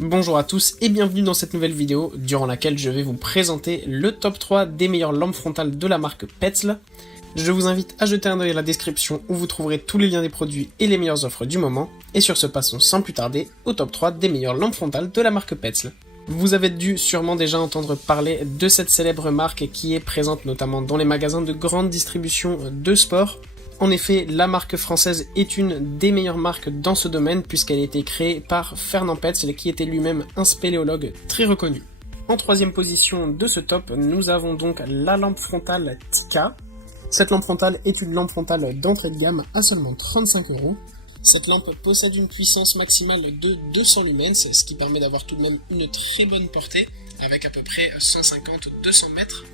Bonjour à tous et bienvenue dans cette nouvelle vidéo durant laquelle je vais vous présenter le top 3 des meilleures lampes frontales de la marque Petzl. Je vous invite à jeter un œil à la description où vous trouverez tous les liens des produits et les meilleures offres du moment. Et sur ce, passons sans plus tarder au top 3 des meilleures lampes frontales de la marque Petzl. Vous avez dû sûrement déjà entendre parler de cette célèbre marque qui est présente notamment dans les magasins de grande distribution de sport. En effet, la marque française est une des meilleures marques dans ce domaine puisqu'elle a été créée par Fernand Petzl qui était lui-même un spéléologue très reconnu. En troisième position de ce top, nous avons donc la lampe frontale Tikka. Cette lampe frontale est une lampe frontale d'entrée de gamme à seulement 35€. Cette lampe possède une puissance maximale de 200 lumens, ce qui permet d'avoir tout de même une très bonne portée, avec à peu près 150-200 mètres.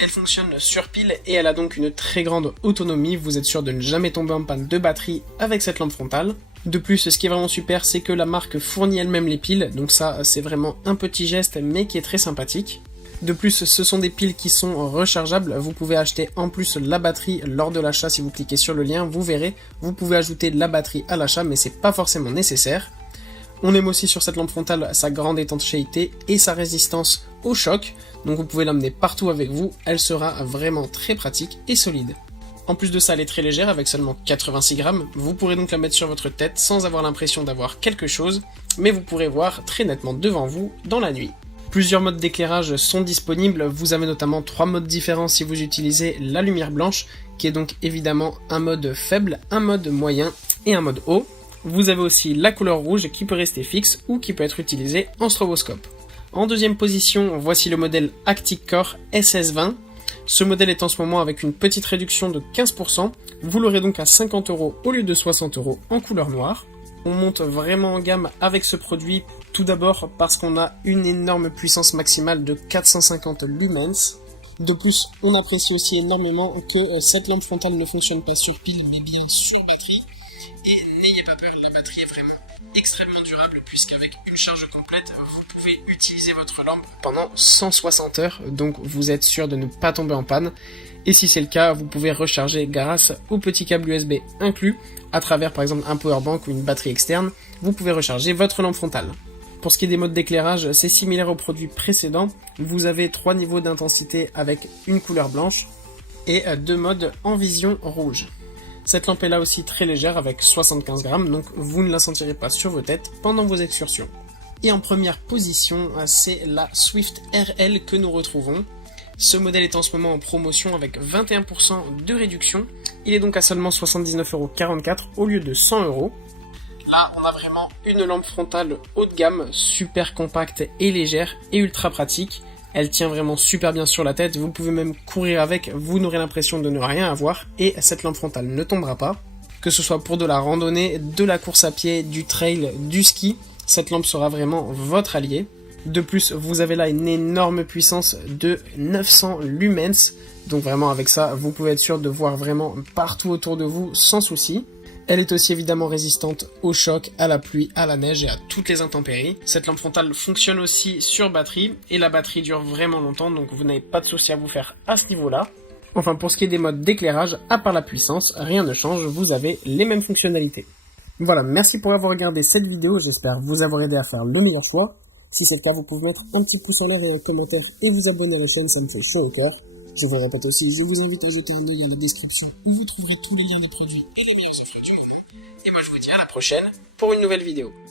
Elle fonctionne sur pile et elle a donc une très grande autonomie, vous êtes sûr de ne jamais tomber en panne de batterie avec cette lampe frontale. De plus, ce qui est vraiment super, c'est que la marque fournit elle-même les piles, donc ça c'est vraiment un petit geste mais qui est très sympathique. De plus, ce sont des piles qui sont rechargeables, vous pouvez acheter en plus la batterie lors de l'achat si vous cliquez sur le lien, vous verrez, vous pouvez ajouter de la batterie à l'achat mais c'est pas forcément nécessaire. On aime aussi sur cette lampe frontale sa grande étanchéité et sa résistance au choc, donc vous pouvez l'emmener partout avec vous, elle sera vraiment très pratique et solide. En plus de ça, elle est très légère avec seulement 86 grammes, vous pourrez donc la mettre sur votre tête sans avoir l'impression d'avoir quelque chose, mais vous pourrez voir très nettement devant vous dans la nuit. Plusieurs modes d'éclairage sont disponibles, vous avez notamment 3 modes différents si vous utilisez la lumière blanche, qui est donc évidemment un mode faible, un mode moyen et un mode haut. Vous avez aussi la couleur rouge qui peut rester fixe ou qui peut être utilisée en stroboscope. En deuxième position, voici le modèle ActiveCore SS20. Ce modèle est en ce moment avec une petite réduction de 15%, vous l'aurez donc à 50€ au lieu de 60€ en couleur noire. On monte vraiment en gamme avec ce produit, tout d'abord parce qu'on a une énorme puissance maximale de 450 lumens. De plus, on apprécie aussi énormément que cette lampe frontale ne fonctionne pas sur pile mais bien sur batterie. Et n'ayez pas peur, la batterie est vraiment extrêmement durable puisqu'avec une charge complète, vous pouvez utiliser votre lampe pendant 160 heures, donc vous êtes sûr de ne pas tomber en panne. Et si c'est le cas, vous pouvez recharger grâce au petit câble USB inclus, à travers par exemple un powerbank ou une batterie externe, vous pouvez recharger votre lampe frontale. Pour ce qui est des modes d'éclairage, c'est similaire au produit précédent, vous avez 3 niveaux d'intensité avec une couleur blanche et 2 modes en vision rouge. Cette lampe est là aussi très légère avec 75 grammes, donc vous ne la sentirez pas sur vos têtes pendant vos excursions. Et en première position, c'est la Swift RL que nous retrouvons. Ce modèle est en ce moment en promotion avec 21% de réduction. Il est donc à seulement 79,44€ au lieu de 100€. Là, on a vraiment une lampe frontale haut de gamme, super compacte et légère et ultra pratique. Elle tient vraiment super bien sur la tête, vous pouvez même courir avec, vous n'aurez l'impression de ne rien avoir, et cette lampe frontale ne tombera pas. Que ce soit pour de la randonnée, de la course à pied, du trail, du ski, cette lampe sera vraiment votre allié. De plus, vous avez là une énorme puissance de 900 lumens, donc vraiment avec ça, vous pouvez être sûr de voir vraiment partout autour de vous sans souci. Elle est aussi évidemment résistante au choc, à la pluie, à la neige et à toutes les intempéries. Cette lampe frontale fonctionne aussi sur batterie et la batterie dure vraiment longtemps, donc vous n'avez pas de souci à vous faire à ce niveau-là. Enfin, pour ce qui est des modes d'éclairage, à part la puissance, rien ne change, vous avez les mêmes fonctionnalités. Voilà, merci pour avoir regardé cette vidéo, j'espère vous avoir aidé à faire le meilleur choix. Si c'est le cas, vous pouvez mettre un petit pouce en l'air et un commentaire et vous abonner à la chaîne, ça me fait chaud au cœur. Je vous répète aussi, je vous invite à jeter un œil dans la description où vous trouverez tous les liens des produits et les meilleures offres du moment. Et moi je vous dis à la prochaine pour une nouvelle vidéo.